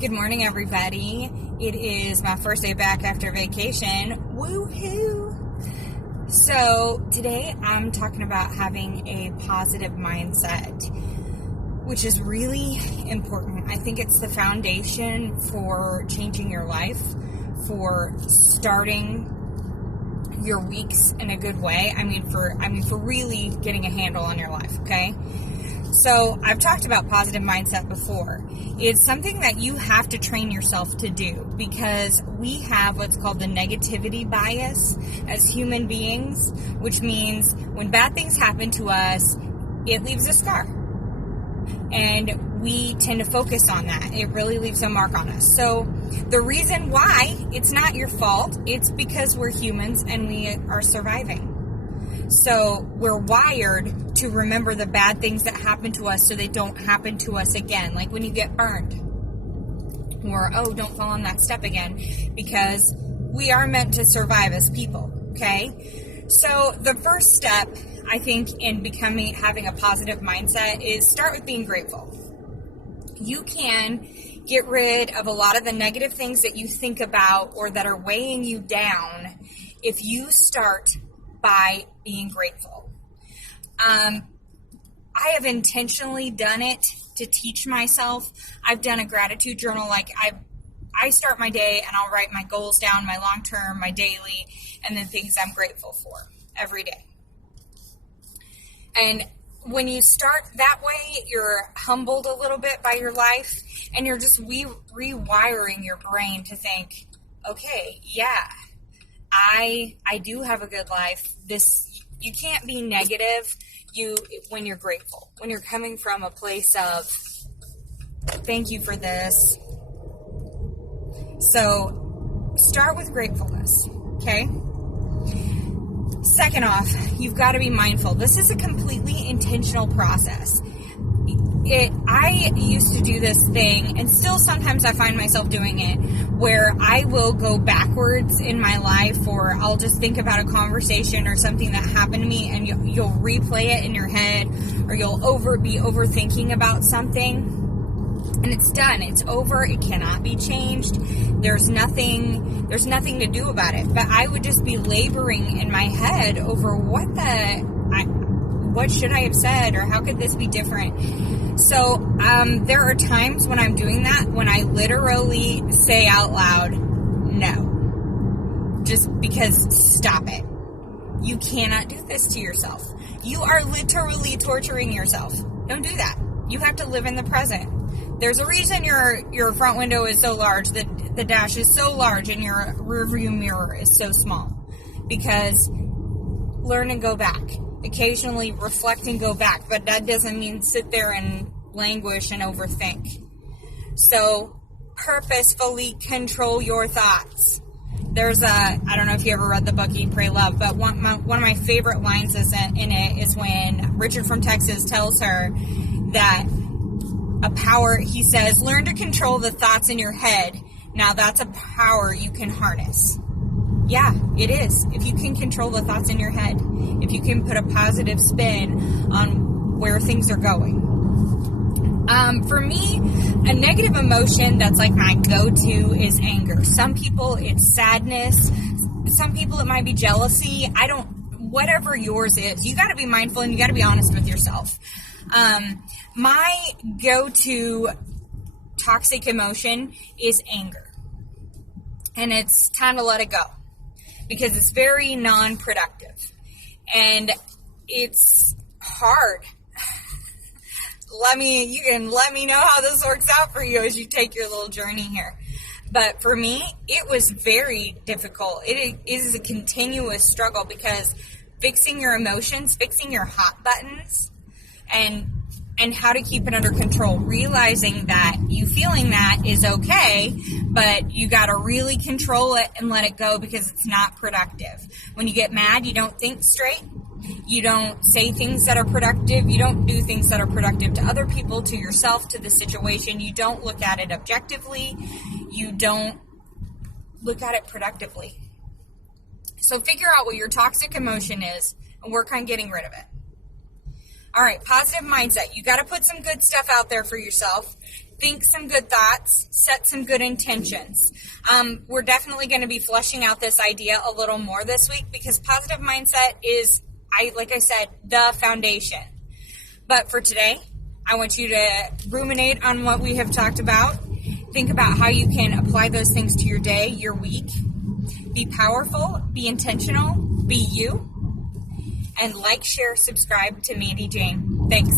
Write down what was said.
Good morning, everybody. It is my first day back after vacation. Woohoo! So today I'm talking about having a positive mindset, which is really important. I think it's the foundation for changing your life, for starting your weeks in a good way. I mean for really getting a handle on your life, okay? So I've talked about positive mindset before. It's something that you have to train yourself to do because we have what's called the negativity bias as human beings, which means when bad things happen to us, it leaves a scar. And we tend to focus on that. It really leaves a mark on us. So the reason why it's not your fault, it's because we're humans and we are surviving. So we're wired to remember the bad things that happen to us so they don't happen to us again. Like when you get burned. Or, don't fall on that step again. Because we are meant to survive as people. Okay? So the first step, I think, in having a positive mindset is start with being grateful. You can get rid of a lot of the negative things that you think about or that are weighing you down if you start by being grateful. I have intentionally done it to teach myself. I've done a gratitude journal. I start my day and I'll write my goals down, my long-term, my daily, and then things I'm grateful for every day. And when you start that way, you're humbled a little bit by your life, and you're just rewiring your brain to think, okay, yeah, I do have a good life. You can't be negative when you're grateful. When you're coming from a place of thank you for this. So start with gratefulness, okay? Second off, you've got to be mindful. This is a completely intentional process. I used to do this thing, and still sometimes I find myself doing it, where I will go backwards in my life, or I'll just think about a conversation or something that happened to me, and you'll replay it in your head, or you'll be overthinking about something, and it's done. It's over. It cannot be changed. There's nothing to do about it. But I would just be laboring in my head over what should I have said, or how could this be different? So there are times when I'm doing that, when I literally say out loud, no. Just because, stop it. You cannot do this to yourself. You are literally torturing yourself. Don't do that. You have to live in the present. There's a reason your front window is so large, the dash is so large, and your rearview mirror is so small. Because learn and go back. Occasionally reflect and go back, but that doesn't mean sit there and languish and overthink. So purposefully control your thoughts. I don't know if you ever read the book Eat, Pray, Love, but one of my favorite lines in it is when Richard from Texas tells her that he says, learn to control the thoughts in your head. Now that's a power you can harness. Yeah, it is. If you can control the thoughts in your head, if you can put a positive spin on where things are going. For me, a negative emotion that's like my go-to is anger. Some people it's sadness. Some people it might be jealousy. Whatever yours is, you got to be mindful and you got to be honest with yourself. My go-to toxic emotion is anger. And it's time to let it go. Because it's very non-productive. And it's hard. You can let me know how this works out for you as you take your little journey here. But for me, it was very difficult. It is a continuous struggle because fixing your emotions, fixing your hot buttons, and how to keep it under control. Realizing that you feeling that is okay, but you got to really control it and let it go because it's not productive. When you get mad, you don't think straight. You don't say things that are productive. You don't do things that are productive to other people, to yourself, to the situation. You don't look at it objectively. You don't look at it productively. So figure out what your toxic emotion is and work on getting rid of it. All right, positive mindset. You got to put some good stuff out there for yourself. think some good thoughts, set some good intentions. We're definitely going to be fleshing out this idea a little more this week because positive mindset is, like I said, the foundation. But for today, I want you to ruminate on what we have talked about. Think about how you can apply those things to your day, your week. Be powerful, be intentional, be you. And like, share, subscribe to Mandy Jane. Thanks.